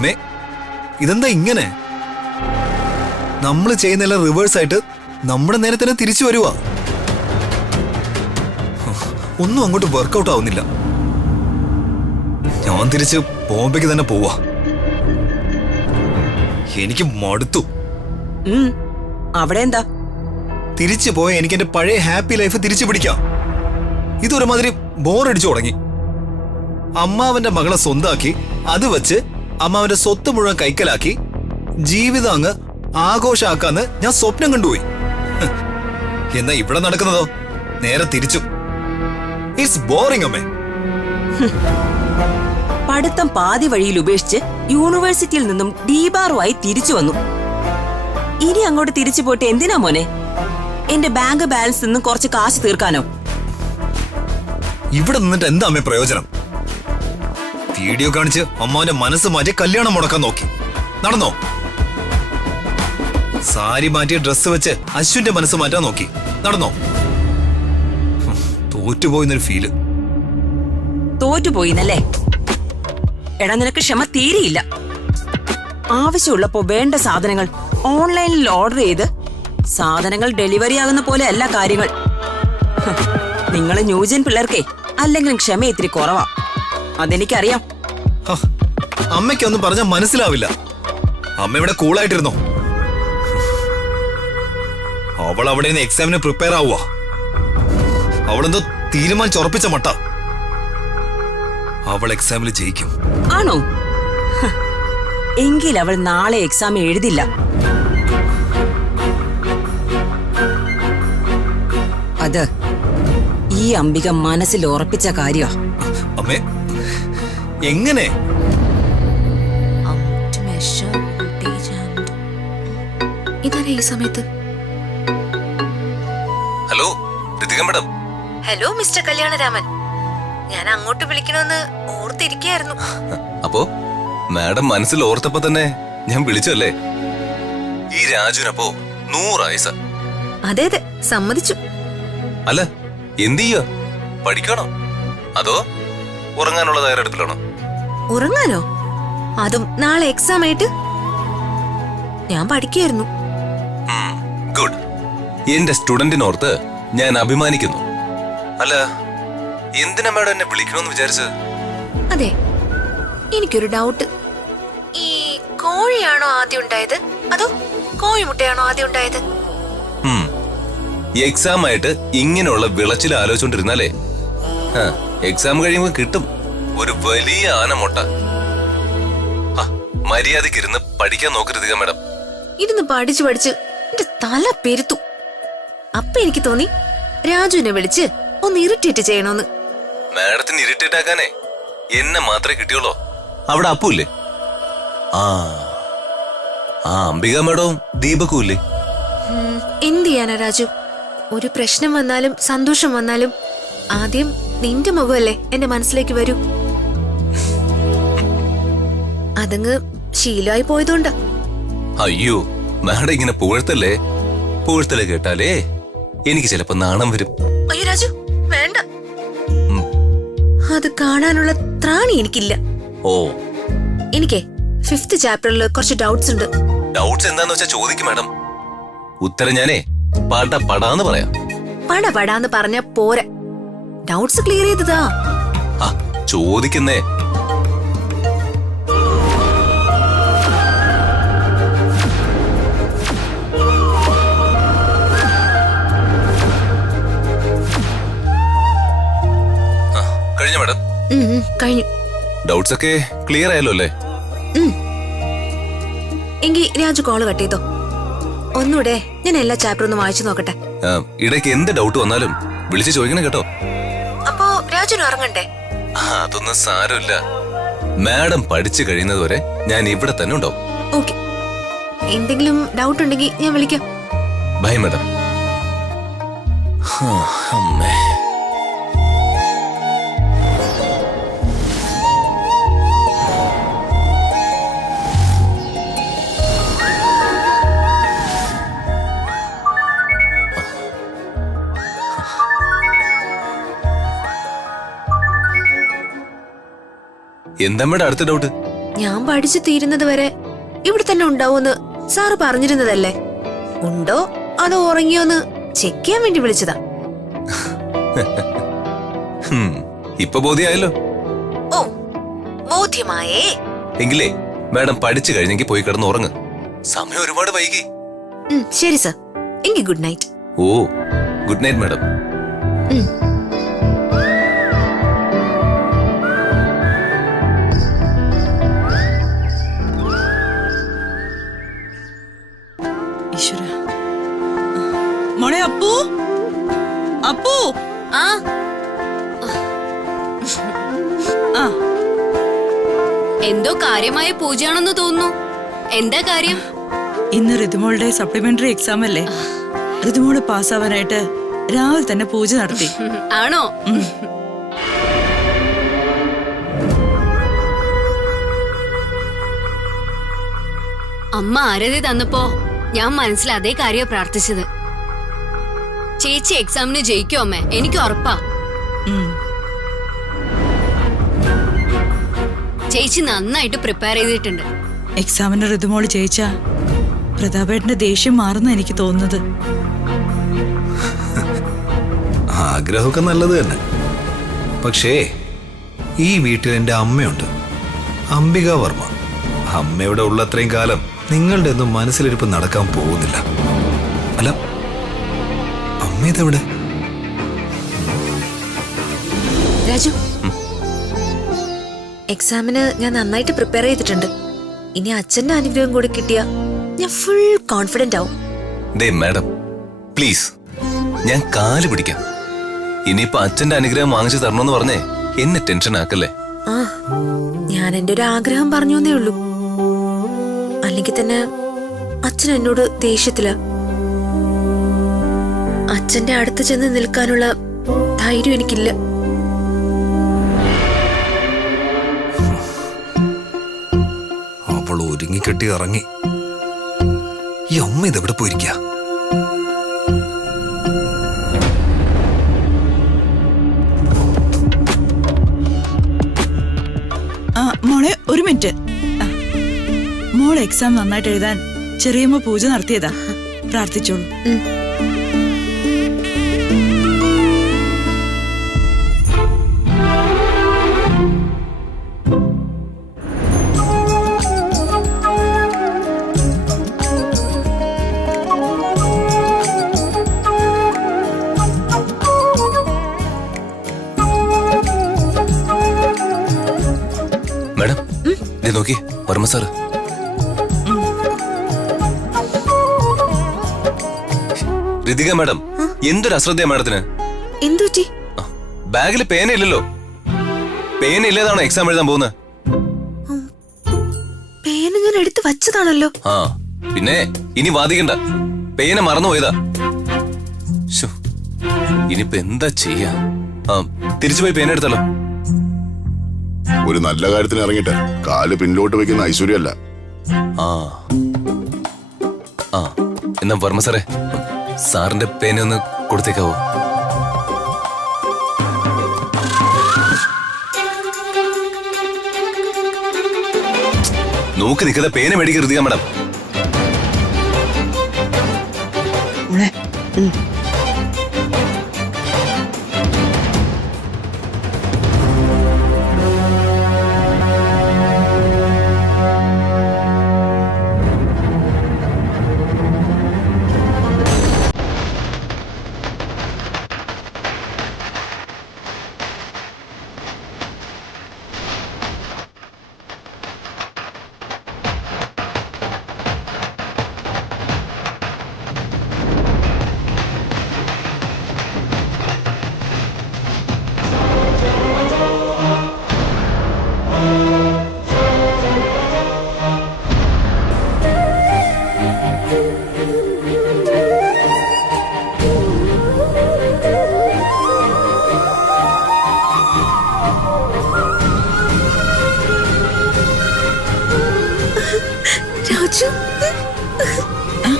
അമ്മേ, ഇതെന്താ ഇങ്ങനെ? നമ്മൾ ചെയ്യുന്നെല്ലാം റിവേഴ്സ് ആയിട്ട് നമ്മുടെ നേരെ തന്നെ തിരിച്ചു വരുവാ. ഒന്നും അങ്ങോട്ട് വർക്കൗട്ട് ആവുന്നില്ല. ഞാൻ തിരിച്ച് ബോംബെക്ക് തന്നെ പോവാ. എനിക്ക് മടുത്തു. അവിടെ എന്താ? തിരിച്ചു പോയ എനിക്ക് എന്റെ പഴയ ഹാപ്പി ലൈഫ് തിരിച്ചു പിടിക്കാം. ഇതൊരുമാതിരി ബോറടിച്ചു തുടങ്ങി. അമ്മാവന്റെ മകളെ സ്വന്താക്കി അത് വെച്ച് അമ്മാവന്റെ സ്വത്ത് മുഴുവൻ കൈക്കലാക്കി ജീവിതം അങ്ങ് ആഘോഷാക്കാന്ന് ഞാൻ സ്വപ്നം കണ്ടുപോയി. എന്നാ ഇവിടെ നടക്കുന്നതോ നേരെ തിരിച്ചു. ഇറ്റ്സ് ബോറിംഗ് അമ്മേ. പഠിത്തം പാതി വഴിയിൽ ഉപേക്ഷിച്ച് യൂണിവേഴ്സിറ്റിയിൽ നിന്നും ഡീബാറുമായി തിരിച്ചു വന്നു. ഇനി അങ്ങോട്ട് തിരിച്ചു പോയിട്ട് എന്തിനാ മോനെ? എന്റെ ബാങ്ക് ബാലൻസ് നിന്നും കുറച്ച് കാശ് തീർക്കാനോ? ഇവിടെ നിന്നിട്ട് എന്താ അമ്മേ പ്രയോജനം? വീഡിയോ കാണിച്ച് അമ്മാവന്റെ മനസ്സ് മാറ്റി കല്യാണം മുടക്കാൻ നോക്കി. നടന്നോ? സാരി മാറ്റിയ ഡ്രസ്സ് വെച്ച് അശ്വിന്റെ മനസ്സ് മാറ്റാൻ നോക്കി. നടന്നോ? തോറ്റുപോയെന്നൊരു ഫീല്. തോറ്റുപോയിന്നല്ലേ? എടാ, നിനക്ക് ക്ഷമ തീരെയില്ല. ആവശ്യമുള്ളപ്പോ വേണ്ട സാധനങ്ങൾ ഓൺലൈനിൽ ഓർഡർ ചെയ്ത് സാധനങ്ങൾ ഡെലിവറി ആകുന്ന പോലെ അല്ല കാര്യങ്ങൾ. നിങ്ങള് ന്യൂജൻ പിള്ളേർക്കേ അല്ലെങ്കിലും ക്ഷമ ഇത്തിരി കുറവാ. അതെനിക്കറിയാം. അമ്മയ്ക്കൊന്നും പറഞ്ഞാൽ മനസ്സിലാവില്ല. അമ്മ ഇവിടെ കൂളായിട്ടിരുന്നോ? അവൾ അവിടെ നിന്ന് എക്സാമിന് പ്രിപ്പയർ ആവുക. അവളെന്തോ തീരുമാനിച്ചുറപ്പിച്ച മട്ട. അവൾ എക്സാമിൽ ജയിക്കും. ആണോ? എങ്കിൽ അവൾ നാളെ എക്സാം എഴുതില്ല. അത് ഈ അംബിക മനസ്സിൽ ഉറപ്പിച്ച കാര്യ. അമ്മേ, എങ്ങനെ? ഇതാരാ ഈ സമയത്ത്? Hello Ritika madam. Hello mister Kalyanaraman, ഞാൻ അങ്ങോട്ട് വിളിക്കണമെന്ന് ഓർത്തിരിക്കായിരുന്നു. അപ്പോ മാഡം മനസ്സിൽ ഓർത്തപ്പോ തന്നെ ഞാൻ വിളിച്ചല്ലേ? ഈ രാജുവിനപ്പോ 100 ആയുസ്. അതെ അതെ, സമ്മതിച്ചു. അല്ല, എന്ത് ചെയ്യാ? പഠിക്കണോ അതോ ഉറങ്ങാനുള്ള തയ്യാറെടുപ്പിലാണോ? ഉറങ്ങാനോ? അതും നാളെ എക്സാം ആയിട്ട്? ഞാൻ പഠിക്കായിരുന്നു. ഗുഡ്. എന്റെ സ്റ്റുഡന്റിനോർത്ത് ഞാൻ അഭിമാനിക്കുന്നു. അല്ല, എന്തിനാ മാഡം എന്നെ വിളിക്കണമെന്ന് വിചാരിച്ചത്? അതെ, എനിക്കൊരു ഡൗട്ട്. ഈ കോഴിയാണോ ആദ്യം ഉണ്ടായത് അതോ കോഴിമുട്ടയാണോ ആദ്യം ഉണ്ടായത്? എക്സാം ആയിട്ട് ഇങ്ങനെയുള്ള വിളച്ചിൽ ആലോചിച്ചോണ്ടിരുന്നാലേ എക്സാം കഴിയുമ്പോ കിട്ടും ഒരു വലിയ ആനമുട്ട. മര്യാദക്കിരുന്ന് പഠിക്കാൻ നോക്കരുത് മാഡം. ഇരുന്ന് പഠിച്ചു പഠിച്ച് എന്റെ തല പെരുത്തു. അപ്പൊ എനിക്ക് തോന്നി രാജുവിനെ വിളിച്ച് ഒന്ന് ഇറിറ്റേറ്റ് ചെയ്യണോന്ന്. മാഡത്തിന് ഇറിറ്റേറ്റ് ആക്കാനേ എന്നെ മാത്രമേ കിട്ടിയുള്ളൂ. അവിടെ അപ്പൂല്ലേ? ആ അംബിക മാഡവും ദീപക്കും ഇല്ലേ? എന്ത് ചെയ്യാനാ രാജു? ഒരു പ്രശ്നം വന്നാലും സന്തോഷം വന്നാലും ആദ്യം നിന്റെ മുഖമല്ലേ എന്റെ മനസ്സിലേക്ക് വരൂ. അതങ്ങ് ശീലമായി പോയതുകൊണ്ട്. അയ്യോ മാഡം ഇങ്ങനെ പുകഴ്ത്തല്ലേ. പുകഴ്ത്തല് കേട്ടാലേ എനിക്ക് ചിലപ്പോ നാണം വരും. അയ്യോ രാജു, വേണ്ട. അത് കാണാനുള്ള ത്രാണി എനിക്കില്ല. ഓ, എനിക്കേ 5th ചാപ്റ്ററിൽ കുറച്ച് ഡൗട്ട്സ് ഉണ്ട്. ഡൗട്ട്സ് എന്താന്ന് വെച്ചാ ചോദിക്കും മാഡം. ഉത്തരം ഞാനേ പടാന്ന് പറയാം. പടാന്ന് പറഞ്ഞ പോരാ, ഡൗട്ട്സ് ക്ലിയർ ചെയ്തതാ. ചോദിക്കുന്നേ. കഴിഞ്ഞ മാഡം? കഴിഞ്ഞു. ഡൗട്ട്സ് ഒക്കെ ക്ലിയർ ആയല്ലോ അല്ലേ? എങ്കിൽ രാജു കോള് കട്ട് ചെയ്തോ. ഒന്നൂടെ ഞാൻ എല്ലാ ചാപ്റ്ററും ഒന്ന് വായിച്ചു നോക്കട്ടെ. ഇടയ്ക്ക് എന്ത് ഡൗട്ട് വന്നാലും വിളിച്ചു ചോദിക്കണം കേട്ടോ. അപ്പോ രാജുന് ഉറങ്ങണ്ടേ? അതൊന്നും സാരമില്ല. മാഡം പഠിച്ചു കഴിയുന്നത് വരെ ഞാൻ ഇവിടെ തന്നെ ഉണ്ടാവും. ഓക്കെ, എന്തെങ്കിലും ഡൗട്ട് ഉണ്ടെങ്കിൽ ഞാൻ വിളിക്കാം. Bye madam. അമ്മേ, എന്താ മേഡം അടുത്ത ഡൗട്ട്? ഞാൻ പഠിച്ചു തീരുന്നത് വരെ ഇവിടെ തന്നെ ഉണ്ടാവുമെന്ന് സാറ് പറഞ്ഞിരുന്നതല്ലേ? ഉണ്ടോ അതോ ഉറങ്ങിയോന്ന് ചെക്ക് ചെയ്യാൻ വേണ്ടി വിളിച്ചതാ. ഇപ്പൊ ബോധ്യായല്ലോ. ഓ, ബോധ്യമായേ. എങ്കിലേ മാഡം പഠിച്ചു കഴിഞ്ഞെങ്കിൽ പോയി കിടന്ന് ഉറങ്ങ്. സമയം ഒരുപാട് വൈകി. ശരി സർ, എങ്കിൽ ഗുഡ് നൈറ്റ്. ഓ, ഗുഡ് നൈറ്റ് മാഡം. ഈശ്വര. മോളെ അപ്പു, അപ്പു. ആ ആ, എന്തോ കാര്യമായ പൂജയാണെന്ന് തോന്നുന്നു. എന്താ കാര്യം? ഇന്ന് ഋതുമോളുടെ സപ്ലിമെന്ററി എക്സാം അല്ലേ? ഋതുമോള് പാസ്സാവാനായിട്ട് രാവിലെ തന്നെ പൂജ നടത്തി. ആണോ? അമ്മ ആരതി തന്നപ്പോ ഞാൻ മനസ്സിൽ അതേ കാര്യം പ്രാർത്ഥിച്ചത്. ചേച്ചി എക്സാമിന് ജയിക്കോ അമ്മേ? എനിക്ക് ഉറപ്പാ. ചേച്ചി നന്നായിട്ട് പ്രിപ്പയർ ചെയ്തിട്ടുണ്ട്. എക്സാമിന് ഋതുമോള് ജയിച്ച പ്രതാപേട്ടന്റെ ദേഷ്യം മാറുന്ന എനിക്ക് തോന്നുന്നത്. ആഗ്രഹമൊക്കെ നല്ലത് തന്നെ. പക്ഷേ ഈ വീട്ടിൽ എൻ്റെ അമ്മയുണ്ട്, അംബിക വർമ്മ. അമ്മയുടെ ഉള്ള അത്രയും കാലം നിങ്ങളുടെ ഒന്നും മനസ്സിലിരിപ്പ് നടക്കാൻ പോകുന്നില്ല. അല്ല, അമ്മ ഇതെവിടെ? രാജു, എക്സാമിന് ഞാൻ നന്നായിട്ട് പ്രിപ്പയർ ചെയ്തിട്ടുണ്ട്. ഇനി അച്ഛന്റെ അനുഗ്രഹം കൂടി കിട്ടിയ ഞാൻ ഫുൾ കോൺഫിഡന്റ് ആവും. ദേ മാഡം, പ്ലീസ്, ഞാൻ കാല് പിടിക്കാം. ഇനിയിപ്പോ അച്ഛന്റെ അനുഗ്രഹം വാങ്ങിച്ചു തരണമെന്ന് പറഞ്ഞേ എന്നെ ടെൻഷൻ ആക്കല്ലേ. ആ, ഞാൻ എന്റെ ഒരു ആഗ്രഹം പറഞ്ഞേ ഉള്ളൂ. അല്ലെങ്കിൽ തന്നെ അച്ഛൻ എന്നോട് ദേഷ്യത്തില. അച്ഛന്റെ അടുത്ത് ചെന്ന് നിൽക്കാനുള്ള ധൈര്യം എനിക്കില്ല. അവൾ ഒരുങ്ങിക്കെട്ടി ഇറങ്ങി. ഈ അമ്മ ഇതെവിടെ പോയിരിക്ക? മോളെ ഒരു മിനിറ്റ്. മോൾ എക്സാം നന്നായിട്ട് എഴുതാൻ ചെറിയമ്മ പൂജ നടത്തിയതാ. പ്രാർത്ഥിച്ചോളൂ. മാഡം, ദേ നോക്കി, വർമ്മ സാറ്. ഋതിക മാഡം, എന്തൊരു അശ്രദ്ധയാ മാഡത്തിന്. എന്തുപറ്റി? ബാഗിൽ പേന ഇല്ലല്ലോ. പേന ഇല്ലാതാണോ എക്സാം എഴുതാൻ പോകുന്നത്? പേന ഞാൻ എടുത്ത് വച്ചതാണല്ലോ. ആ, പിന്നെ ഇനി വാദിക്കണ്ട. പേന മറന്നുപോയതാ. ഇനിയിപ്പോ എന്താ ചെയ്യാ? തിരിച്ചു പോയി പേന എടുത്തല്ലോ. ഒരു നല്ല കാര്യത്തിന് ഇറങ്ങിട്ട് കാല് പിന്നിലോട്ട് വെക്കുന്ന ഐശ്വര്യല്ല. ആ ആ, എന്നാ വർമ്മ സാറേ, സാറിന്റെ പേന ഒന്ന് കൊടുത്തേക്കാവോ? നോക്ക് നിൽക്കാതെ പേന മേടിക്കരുത് മാഡം.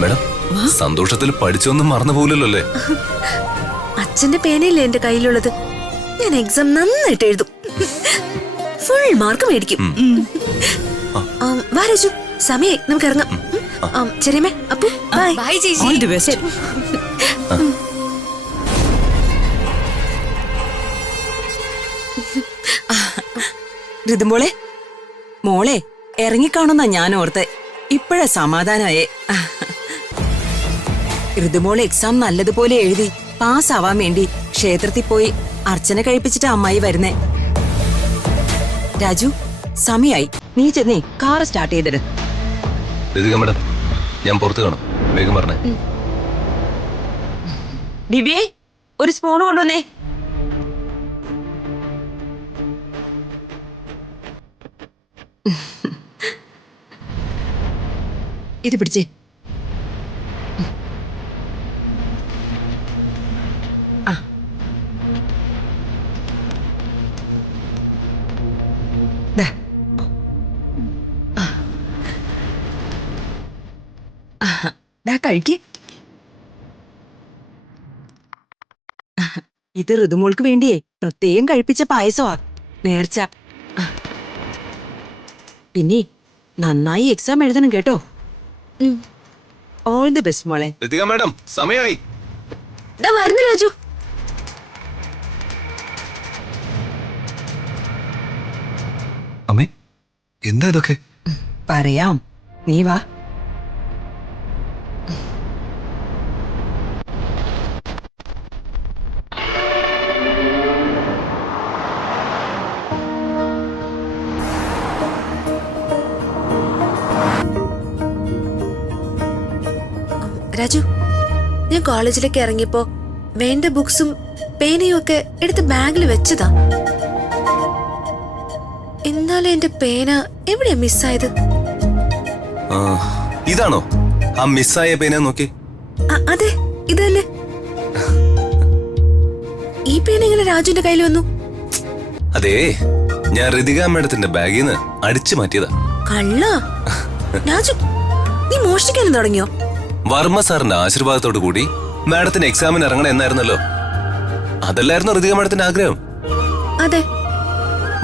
മേഡം, സന്തോഷത്തിൽ പഠിച്ചൊന്നും മറന്നു പോലല്ലോ അല്ലേ? അച്ഛന്റെ പേനയില്ലേ എന്റെ കയ്യിലുള്ളത്. ഞാൻ എക്സാം നന്നായിട്ട് എഴുതും. ഫുൾ മാർക്ക് മേടിക്കും. രാജു സമയായി നമുക്ക് ഇറങ്ങാം. ചെറിയമ്മേ അപ്പു ബൈ. ബൈ ചേച്ചി. All the best. ഋതുമോളെ, മോളെ ഇറങ്ങിക്കാണുന്ന ഞാൻ ഓർത്ത് ഇപ്പോഴാ സമാധാനായേ. ഋതുമോളെ എക്സാം നല്ലതുപോലെ എഴുതി പാസ്സാവാൻ വേണ്ടി ക്ഷേത്രത്തിൽ പോയി അർച്ചന കഴിപ്പിച്ചിട്ട് അമ്മായി വരുന്നേ. രാജു സമയായി, നീ ചെന്നേ കാർ സ്റ്റാർട്ട് ചെയ്തിട്. ലതിക മേഡം, ഞാൻ പുറത്ത് കാണും, വേഗം പറഞ്ഞേ. ദിവ്യേ, ഒരു സ്പൂൺ കൊണ്ടുവന്നേ. ഇത് പിടിച്ചേ. ആ, ദാ. ദാ കഴിക്ക്. ഇത് ഋതുമോൾക്ക് വേണ്ടിയേ പ്രത്യേകം കഴിപ്പിച്ച പായസമാ, നേർച്ച. പിന്നെ നന്നായി എക്സാം എഴുതണം കേട്ടോ. ഓൾ ദി ബെസ്റ്റ് മോളെ. ലതിക മേഡം, സമയമായി. വരുന്നു രാജു. അമ്മേ, എന്താ ഇതൊക്കെ? പറയാം, നീ വാ. രാജു, ഞാൻ കോളേജിലേക്ക് ഇറങ്ങിയപ്പോ വേണ്ട ബുക്സും പേനയും ഒക്കെ എടുത്ത് ബാഗിൽ വെച്ചതാ. എന്നാലും എന്റെ പേന എവിടെയാ മിസ്സായത്? ഇതാണോ ആ മിസ്സായ പേന? നോക്കി. അതെ, ഇത് തന്നെ. ഈ പേന എങ്ങനെ രാജുവിന്റെ കയ്യിൽ വന്നു? അതേ, ഞാൻ ഋതിക മേഡത്തിന്റെ ബാഗിൽ നിന്ന് അടിച്ചു മാറ്റിയതാ. കള്ള രാജു, നീ മോഷ്ടിക്കാനും തുടങ്ങിയോ? വർമ്മ സാറിന്റെ ആശീർവാദത്തോടു കൂടി മാഡത്തിന് എക്സാമിന് ഇറങ്ങണം എന്നായിരുന്നല്ലോ. അതല്ലായിരുന്നു ഋതിക മാഡത്തിന്റെ ആഗ്രഹം? അതെ.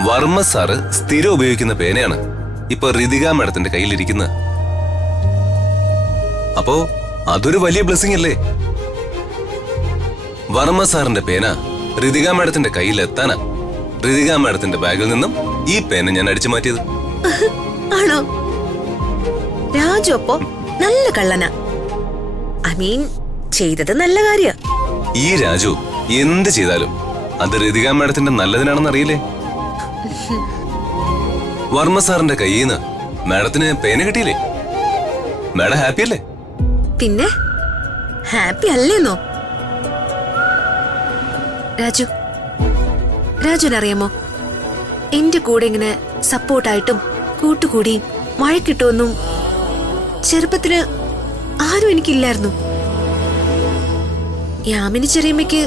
വർമ്മ സാറ് സ്ഥിരം ഉപയോഗിക്കുന്ന പേനയാണ് ഇപ്പൊ ഋതിക മാഡത്തിന്റെ കയ്യിലിരിക്കുന്നത്. അപ്പോ അതൊരു വലിയ ബ്ലെസ്സിംഗ് അല്ലേ? വർമ്മ സാറിന്റെ പേന ഋതിക മാഡത്തിന്റെ കയ്യിൽ എത്താനാ ഋതിക മാഡത്തിന്റെ ബാഗിൽ നിന്നും ഈ പേന ഞാൻ അടിച്ചു മാറ്റിയത്. ആണോ? രാജു അപ്പോ നല്ല കള്ളനാ. ഐ മീൻ, ചെയ്തത് നല്ല കാര്യ. ഈ രാജു എന്ത് ചെയ്താലും അത് ഋതിക മാഡത്തിന്റെ നല്ലതിനാണെന്ന് അറിയില്ലേ? വർമ്മ സാറിന്റെ കയ്യിൽ നിന്ന് മാഡത്തിന് പേന കിട്ടിയില്ലേ? മാഡം ഹാപ്പി അല്ലേ? പിന്നെ ഹാപ്പി അല്ലേന്നോ? രാജു, രാജുവിനറിയാമോ, എന്റെ കൂടെ ഇങ്ങനെ സപ്പോർട്ടായിട്ടും കൂട്ടുകൂടിയും വഴക്കിട്ടൊന്നും ചെറുപ്പത്തില് ആരും എനിക്കില്ലായിരുന്നു. യാമിനി ചെറിയമ്മയ്ക്ക്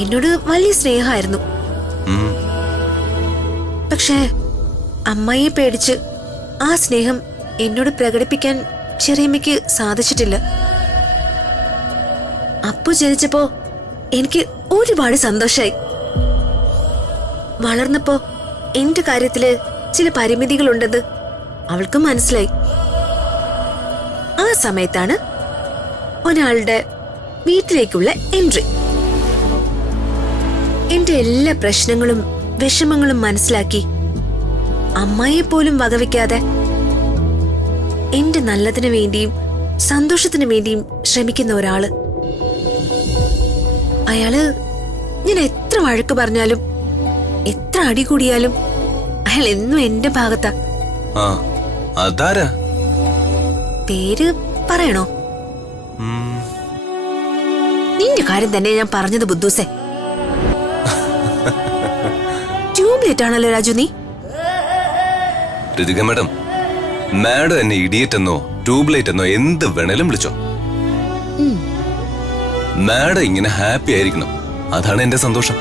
എന്നോട് വലിയ സ്നേഹമായിരുന്നു. പക്ഷേ അമ്മയെ പേടിച്ച് ആ സ്നേഹം എന്നോട് പ്രകടിപ്പിക്കാൻ ചെറിയമ്മയ്ക്ക് സാധിച്ചിട്ടില്ല. അപ്പു ജനിച്ചപ്പോ എനിക്ക് ഒരുപാട് സന്തോഷായി. വളർന്നപ്പോ എന്റെ കാര്യത്തില് ചില പരിമിതികളുണ്ടെന്ന് അവൾക്ക് മനസ്സിലായി. ആ സമയത്താണ് ഒരാളുടെ വീട്ടിലേക്കുള്ള എൻട്രി. എന്റെ എല്ലാ പ്രശ്നങ്ങളും വിഷമങ്ങളും മനസ്സിലാക്കി അമ്മയെ പോലും വകവെക്കാതെ എന്റെ നല്ലതിനു വേണ്ടിയും സന്തോഷത്തിനു വേണ്ടിയും ശ്രമിക്കുന്ന ഒരാള്. അയാള് ഞാൻ എത്ര വഴക്ക് പറഞ്ഞാലും എത്ര അടി കൂടിയാലും അയാൾ എന്നും എന്റെ ഭാഗത്താ. അതാരാ? പേര് പറയണോ? നിന്റെ കാര്യം തന്നെ ഞാൻ പറഞ്ഞത് ബുദ്ധൂസേ. ട്യൂബ്ലൈറ്റ് ആണല്ലോ രാജു നീ. ഋതിക മാഡം, മാഡം എന്നെ ഇഡിയറ്റ് എന്നോ ട്യൂബ്ലൈറ്റ് എന്നോ എന്ത് വേണേലും വിളിച്ചോ. മാഡം ഇങ്ങനെ ഹാപ്പി ആയിരിക്കണം, അതാണ് എന്റെ സന്തോഷം.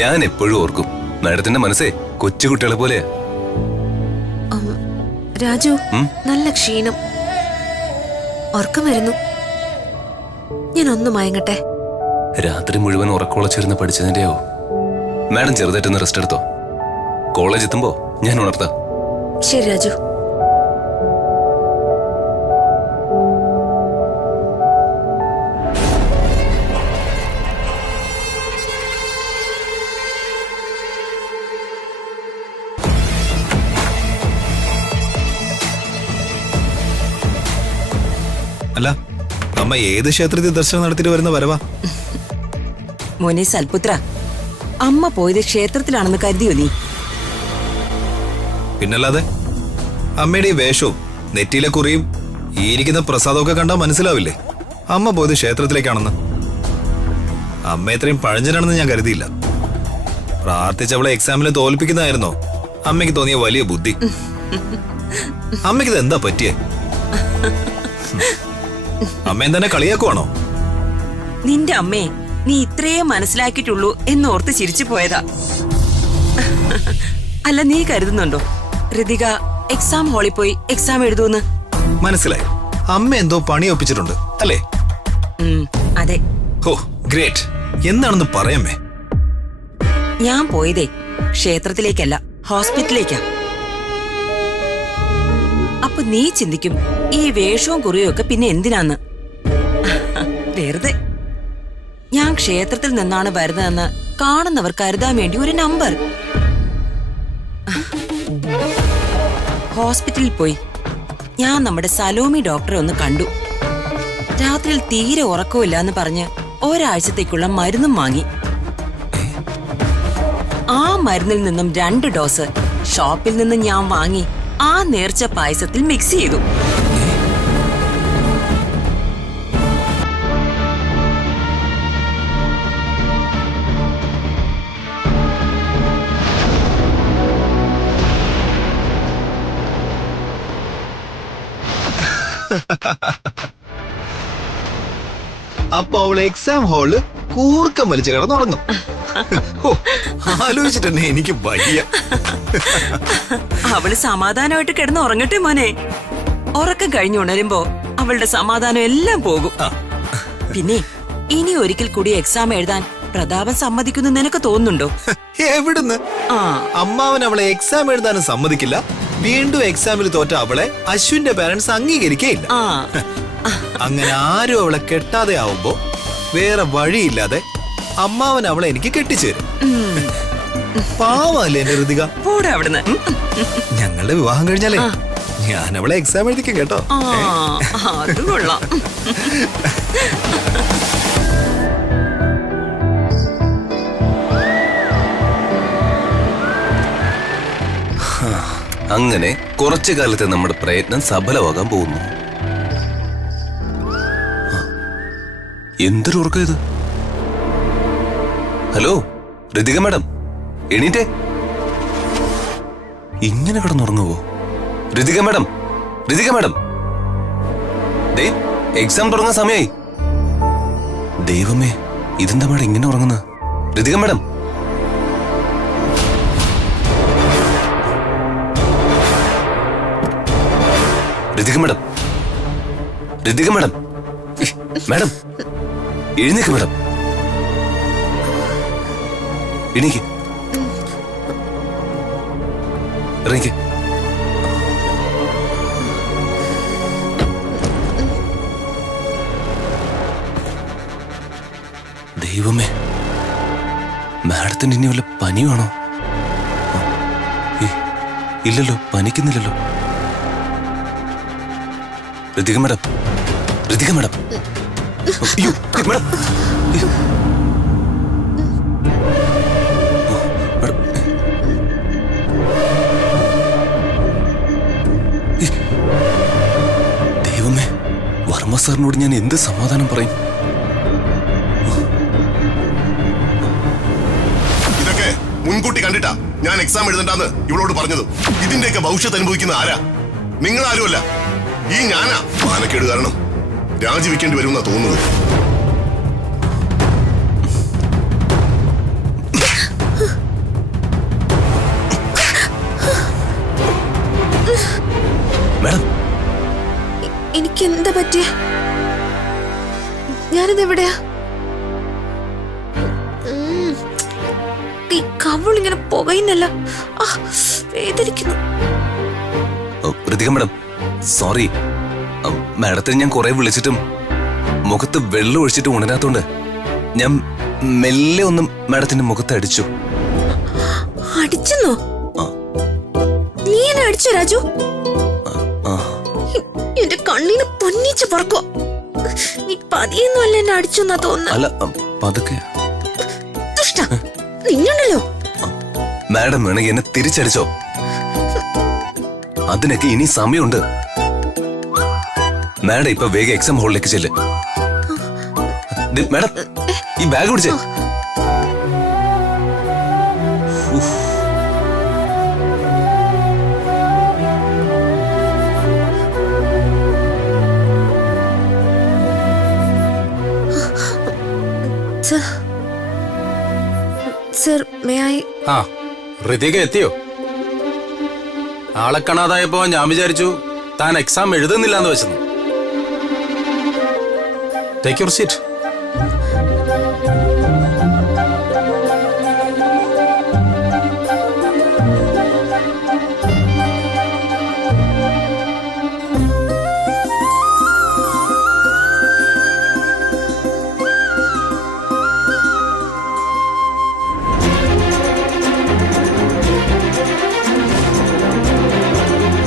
ഞാൻ എപ്പോഴും ഓർക്കും, മാഡത്തിന്റെ മനസ്സേ കൊച്ചുകുട്ടികളെ പോലെയാ. രാജു, നല്ല ക്ഷീണം, ഉറക്കം വരുന്നു. ഞാൻ ഒന്ന് മയങ്ങട്ടെ. രാത്രി മുഴുവൻ ഉറക്കമുളച്ചിരുന്ന് പഠിച്ചതിന്റെയോ? മാഡം ചെറുതായിട്ടൊന്ന് റെസ്റ്റ് എടുത്തോ. കോളേജ് എത്തുമ്പോ ഞാൻ ഉണർത്താം. ശരി രാജു. അല്ല, അമ്മ ഏത് ക്ഷേത്രത്തിൽ ദർശനം നടത്തിയിട്ട് വരുന്ന വരവാ? മോനെ സൽപുത്ര, അമ്മ പോയത് ക്ഷേത്രത്തിലാണെന്ന് കരുതിയോ നീ? പിന്നല്ലാതെ അമ്മയുടെ ഈ വേഷവും നെറ്റിയിലെ കുറിയും ഈ ഇരിക്കുന്ന പ്രസാദമൊക്കെ കണ്ടാൽ മനസ്സിലാവില്ലേ അമ്മ പോയത് ക്ഷേത്രത്തിലേക്കാണെന്ന്. അമ്മ ഇത്രയും പഴഞ്ചനാണെന്ന് ഞാൻ കരുതിയില്ല. പ്രാർത്ഥിച്ചവളെ എക്സാമിൽ തോൽപ്പിക്കുന്നതായിരുന്നോ അമ്മയ്ക്ക് തോന്നിയ വലിയ ബുദ്ധി? അമ്മയ്ക്കിത് എന്താ പറ്റിയേ? അമ്മ തന്നെ കളിയാക്കുവാണോ? നിന്റെ അമ്മയെ നീ ഇത്രയേ മനസ്സിലാക്കിയിട്ടുള്ളൂ എന്നോർത്ത് ചിരിച്ചു പോയതാ. അല്ല, നീ കരുതുന്നുണ്ടോ ഋതിക എക്സാം ഹാളിൽ പോയി എക്സാം എഴുതൂന്ന്? മനസ്സിലായി. അമ്മ എന്തോ പണി ഒപ്പിച്ചിട്ടുണ്ട് അല്ലേ? അതെ. ഓ ഗ്രേറ്റ്. എന്താണെന്ന് പറയാമേ? ഞാൻ പോയതേ ക്ഷേത്രത്തിലേക്കല്ല, ഹോസ്പിറ്റലിലേക്കാ. അപ്പൊ നീ ചിന്തിക്കും ഈ വേഷവും കുറിയും ഒക്കെ പിന്നെ എന്തിനാന്ന്. വെറുതെ ഞാൻ ക്ഷേത്രത്തിൽ നിന്നാണ് വരുന്നതെന്ന് കാണുന്നവർ കരുതാൻ വേണ്ടി ഒരു നമ്പർ. ഹോസ്പിറ്റലിൽ പോയി ഞാൻ നമ്മുടെ സലോമി ഡോക്ടറെ ഒന്ന് കണ്ടു. രാത്രിയിൽ തീരെ ഉറക്കമില്ല എന്ന് പറഞ്ഞ് ഒരാഴ്ചത്തേക്കുള്ള മരുന്നും വാങ്ങി. ആ മരുന്നിൽ നിന്നും 2 ഡോസ് ഷോപ്പിൽ നിന്ന് ഞാൻ വാങ്ങി ആ നേർച്ച പായസത്തിൽ മിക്സ് ചെയ്തു. അപ്പൊ അവള് എക്സാം ഹാളില് കൂർക്കം വലിച്ചു കിടന്നുറങ്ങും. ആലോചിച്ചിട്ട് തന്നെ എനിക്ക് വയ്യ. അവള് സമാധാനമായിട്ട് കിടന്ന് ഉറങ്ങട്ടെ മോനെ. ഉറക്കം കഴിഞ്ഞ് ഉണരുമ്പോ അവളുടെ സമാധാനം എല്ലാം പോകും. പിന്നെ ഇനി ഒരിക്കൽ കൂടി എക്സാം എഴുതാൻ പ്രതാപൻ സമ്മതിക്കുന്നു നിനക്ക് തോന്നുന്നുണ്ടോ? എവിടുന്ന്? അമ്മാവൻ അവളെ എക്സാം എഴുതാനും സമ്മതിക്കില്ല. വീണ്ടും എക്സാമിൽ തോറ്റ അവളെ അശ്വിന്റെ പാരന്റ്സ് അംഗീകരിക്കേയില്ല. അങ്ങനെ ആരും അവളെ കെട്ടാതെ ആവുമ്പോ വേറെ വഴിയില്ലാതെ അമ്മാവൻ അവളെ എനിക്ക് കെട്ടിച്ചേരും. പാവല്ലേ എന്റെ ഋതിക. അവിടുന്ന് ഞങ്ങളുടെ വിവാഹം കഴിഞ്ഞാലേ ഞാൻ അവളെ എക്സാം എഴുതിക്കും കേട്ടോ. അത് കൊള്ളാം. അങ്ങനെ കുറച്ചു കാലത്തെ നമ്മുടെ പ്രയത്നം സഫലമാകാൻ പോകുന്നു. എന്തൊരു ഉറക്കം ഇത്? ഹലോ ഋതിക മാഡം, എണീറ്റേ. ഇങ്ങനെ കിടന്നുറങ്ങുവോ? ഋതിക മാഡം, ഋതിക മാഡം, ദേ എക്സാം തുടങ്ങാൻ സമയമായി. ദൈവമേ, ഇതെന്താ മാഡം ഇങ്ങനെ ഉറങ്ങുന്ന? Ritika madam, Ritika madam, Ritika madam, madam എഴുന്നേക്ക് മാഡം, എണീക്ക്, ഇറങ്ങിക്ക്. ദൈവമേ, മാഡത്തിന് ഇനി വല്ല പനിയാണോ? ഇല്ലല്ലോ, പനിക്കുന്നില്ലല്ലോ. ഋതിക മാഡം, ഋതിക മാഡം, അയ്യോ മാഡം, ദൈവമേ, വർമ്മ സാറിനോട് ഞാൻ എന്ത് സമാധാനം പറയും? ഇതൊക്കെ മുൻകൂട്ടി കണ്ടിട്ടാ ഞാൻ എക്സാം എഴുതണ്ടെന്ന് ഇവളോട് പറഞ്ഞത്. ഇതിന്റെയൊക്കെ ഭവിഷ്യത്ത് അനുഭവിക്കുന്ന ആരാ? നിങ്ങൾ ആരുമല്ല, ഈ ഞാനാ. മാനക്കേട് കാരണം രാജിവെക്കേണ്ടി വരുമെന്നാ തോന്നുന്നത്. മാഡം, എനിക്ക് എന്താ പറ്റിയ? ഞാനിതെവിടെയാ? ഈ കവിളിങ്ങനെ പുകയുന്നല്ല. വേദനിക്കുന്നു. Ritika madam sorry. മാഡത്തിന് ഞാൻ കുറെ വിളിച്ചിട്ടും മുഖത്ത് വെള്ളം ഒഴിച്ചിട്ട് ഉണരാത്തോണ്ട് ഞാൻ മെല്ലെ ഒന്നും മാഡത്തിന്റെ മുഖത്ത് അടിച്ചു. അടിച്ചെന്നോ? നീ എന്നെ അടിച്ചോ രാജു? എന്റെ കണ്ണിന് പൊന്നിച്ച് പറക്കോ. നീ പതിയൊന്നും അല്ല എന്നെ അടിച്ചെന്നാ തോന്നുന്നു. അല്ല പതുക്കെ. ദുഷ്ട, നിന്നുണ്ടല്ലോ. മാഡം വേണമെങ്കിൽ എന്നെ തിരിച്ചടിച്ചോ, അതിനൊക്കെ ഇനി സമയമുണ്ട്. മാഡം ഇപ്പൊ വേഗം എക്സാം ഹാളിലേക്ക് ചെല്ല്. മാഡം ഈ ബാഗ് പിടിച്ചേ. Sir, may I? ആ, ഋതിക എത്തിയോ? ആളെ കാണാതായപ്പോ ഞാൻ വിചാരിച്ചു താൻ എക്സാം എഴുതുന്നില്ലാന്ന് വെച്ചെന്ന്. Take your seat.